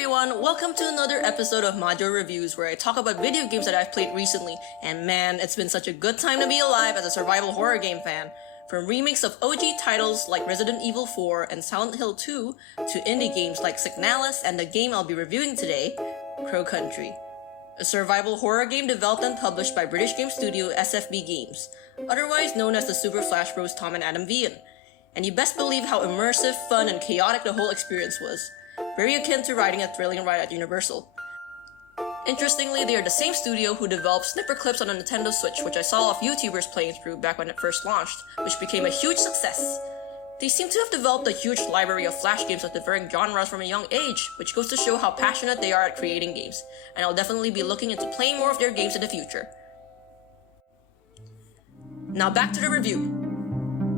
everyone, welcome to another episode of Majo Reviews, where I talk about video games that I've played recently, and man, it's been such a good time to be alive as a survival horror game fan. From remakes of OG titles like Resident Evil 4 and Silent Hill 2, to indie games like Signalis and the game I'll be reviewing today, Crow Country. A survival horror game developed and published by British game studio SFB Games, otherwise known as the Super Flash Bros. Tom and Adam Vian. And you best believe how immersive, fun, and chaotic the whole experience was. Very akin to riding a thrilling ride at Universal. Interestingly, they are the same studio who developed Snipperclips on the Nintendo Switch, which I saw of YouTubers playing through back when it first launched, which became a huge success. They seem to have developed a huge library of Flash games of differing genres from a young age, which goes to show how passionate they are at creating games, and I'll definitely be looking into playing more of their games in the future. Now back to the review.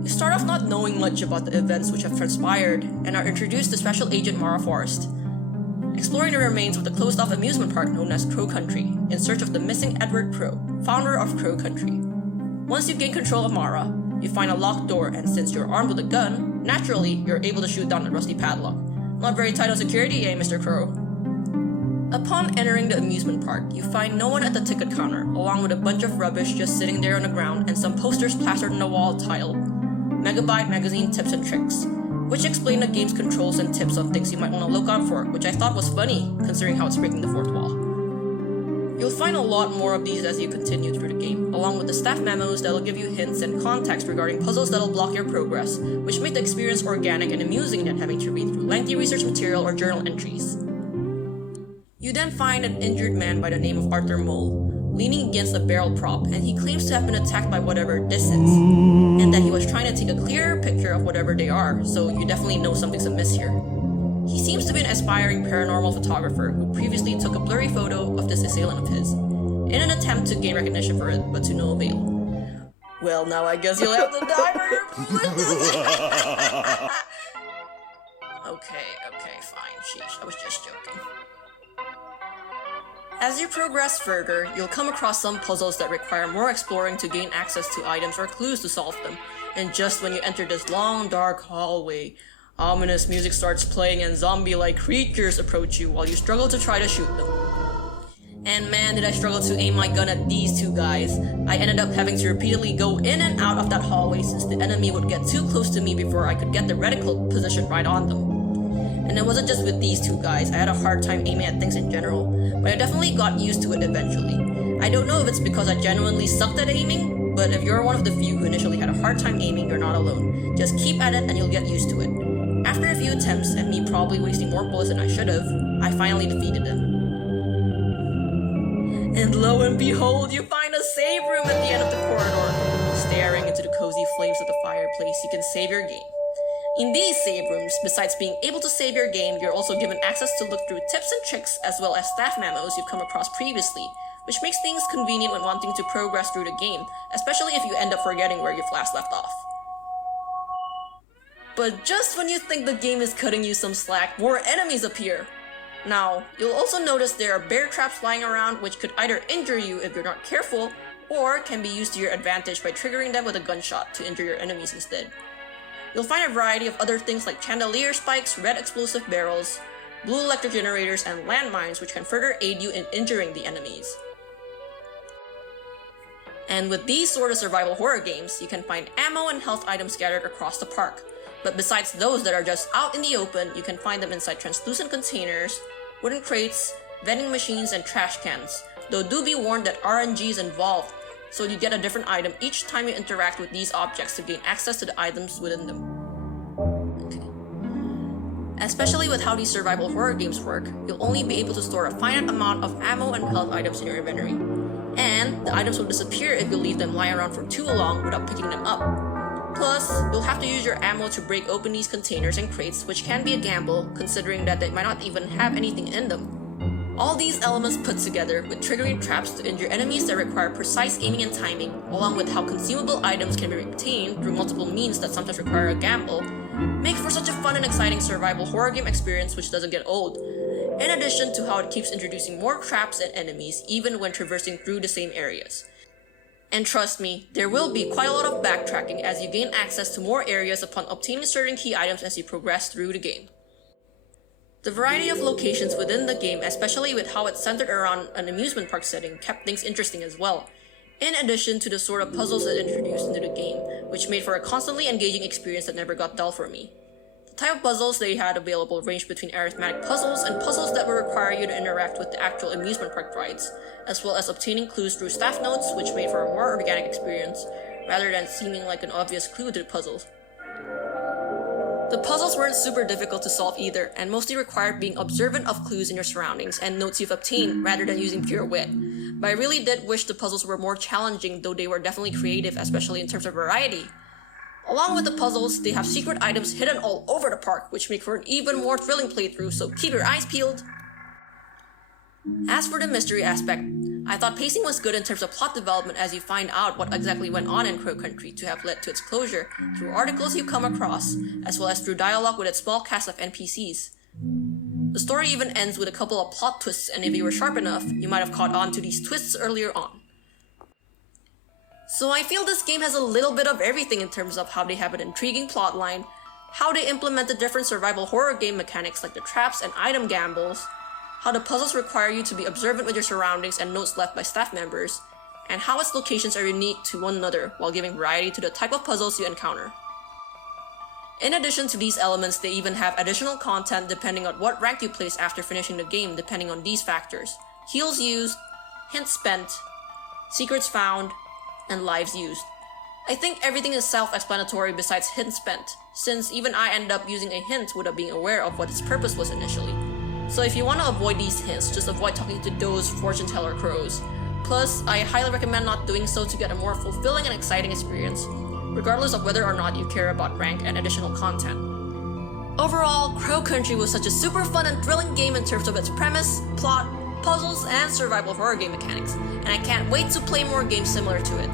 You start off not knowing much about the events which have transpired, and are introduced to Special Agent Mara Forrest, exploring the remains of the closed-off amusement park known as Crow Country, in search of the missing Edward Crow, founder of Crow Country. Once you gain control of Mara, you find a locked door, and since you're armed with a gun, naturally, you're able to shoot down the rusty padlock. Not very tight on security, eh, Mr. Crow? Upon entering the amusement park, you find no one at the ticket counter, along with a bunch of rubbish just sitting there on the ground and some posters plastered on the wall titled Megabyte Magazine Tips and Tricks, which explain the game's controls and tips on things you might want to look out for, which I thought was funny, considering how it's breaking the fourth wall. You'll find a lot more of these as you continue through the game, along with the staff memos that'll give you hints and context regarding puzzles that'll block your progress, which make the experience organic and amusing than having to read through lengthy research material or journal entries. You then find an injured man by the name of Arthur Mole, leaning against a barrel prop, and he claims to have been attacked by whatever this is, and that he was trying to take a clearer picture of whatever they are, so you definitely know something's amiss here. He seems to be an aspiring paranormal photographer who previously took a blurry photo of this assailant of his, in an attempt to gain recognition for it, but to no avail. Well, now I guess you'll have to die for your Okay, fine, sheesh, I was just joking. As you progress further, you'll come across some puzzles that require more exploring to gain access to items or clues to solve them, and just when you enter this long, dark hallway, ominous music starts playing and zombie-like creatures approach you while you struggle to try to shoot them. And man, did I struggle to aim my gun at these two guys. I ended up having to repeatedly go in and out of that hallway since the enemy would get too close to me before I could get the reticle position right on them. And it wasn't just with these two guys, I had a hard time aiming at things in general, but I definitely got used to it eventually. I don't know if it's because I genuinely sucked at aiming, but if you're one of the few who initially had a hard time aiming, you're not alone. Just keep at it and you'll get used to it. After a few attempts, and me probably wasting more bullets than I should have, I finally defeated him. And lo and behold, you find a save room at the end of the corridor. Staring into the cozy flames of the fireplace, you can save your game. In these save rooms, besides being able to save your game, you're also given access to look through tips and tricks as well as staff memos you've come across previously, which makes things convenient when wanting to progress through the game, especially if you end up forgetting where you've last left off. But just when you think the game is cutting you some slack, more enemies appear! Now, you'll also notice there are bear traps lying around which could either injure you if you're not careful, or can be used to your advantage by triggering them with a gunshot to injure your enemies instead. You'll find a variety of other things like chandelier spikes, red explosive barrels, blue electric generators, and landmines which can further aid you in injuring the enemies. And with these sort of survival horror games, you can find ammo and health items scattered across the park. But besides those that are just out in the open, you can find them inside translucent containers, wooden crates, vending machines, and trash cans, though do be warned that RNG is involved, so you get a different item each time you interact with these objects to gain access to the items within them. Okay. Especially with how these survival horror games work, you'll only be able to store a finite amount of ammo and health items in your inventory, and the items will disappear if you leave them lying around for too long without picking them up. Plus, you'll have to use your ammo to break open these containers and crates, which can be a gamble considering that they might not even have anything in them. All these elements put together with triggering traps to injure enemies that require precise aiming and timing, along with how consumable items can be obtained through multiple means that sometimes require a gamble, make for such a fun and exciting survival horror game experience which doesn't get old, in addition to how it keeps introducing more traps and enemies even when traversing through the same areas. And trust me, there will be quite a lot of backtracking as you gain access to more areas upon obtaining certain key items as you progress through the game. The variety of locations within the game, especially with how it's centered around an amusement park setting, kept things interesting as well, in addition to the sort of puzzles it introduced into the game, which made for a constantly engaging experience that never got dull for me. The type of puzzles they had available ranged between arithmetic puzzles and puzzles that would require you to interact with the actual amusement park rides, as well as obtaining clues through staff notes, which made for a more organic experience, rather than seeming like an obvious clue to the puzzles. The puzzles weren't super difficult to solve either, and mostly required being observant of clues in your surroundings and notes you've obtained rather than using pure wit. But I really did wish the puzzles were more challenging, though they were definitely creative, especially in terms of variety. Along with the puzzles, they have secret items hidden all over the park, which make for an even more thrilling playthrough, so keep your eyes peeled. As for the mystery aspect, I thought pacing was good in terms of plot development as you find out what exactly went on in Crow Country to have led to its closure through articles you come across, as well as through dialogue with its small cast of NPCs. The story even ends with a couple of plot twists, and if you were sharp enough, you might have caught on to these twists earlier on. So I feel this game has a little bit of everything in terms of how they have an intriguing plotline, how they implemented different survival horror game mechanics like the traps and item gambles, how the puzzles require you to be observant with your surroundings and notes left by staff members, and how its locations are unique to one another while giving variety to the type of puzzles you encounter. In addition to these elements, they even have additional content depending on what rank you place after finishing the game depending on these factors: heals used, hints spent, secrets found, and lives used. I think everything is self-explanatory besides hints spent, since even I ended up using a hint without being aware of what its purpose was initially. So if you want to avoid these hints, just avoid talking to those fortune teller crows. Plus, I highly recommend not doing so to get a more fulfilling and exciting experience, regardless of whether or not you care about rank and additional content. Overall, Crow Country was such a super fun and thrilling game in terms of its premise, plot, puzzles, and survival horror game mechanics, and I can't wait to play more games similar to it.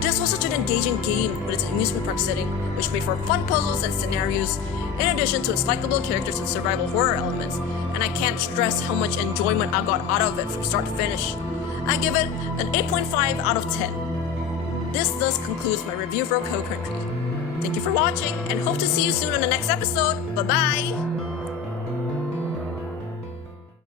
This was such an engaging game with its amusement park setting, which made for fun puzzles and scenarios, in addition to its likable characters and survival horror elements, and I can't stress how much enjoyment I got out of it from start to finish. I give it an 8.5 out of 10. This thus concludes my review for Crow Country. Thank you for watching, and hope to see you soon on the next episode. Bye bye!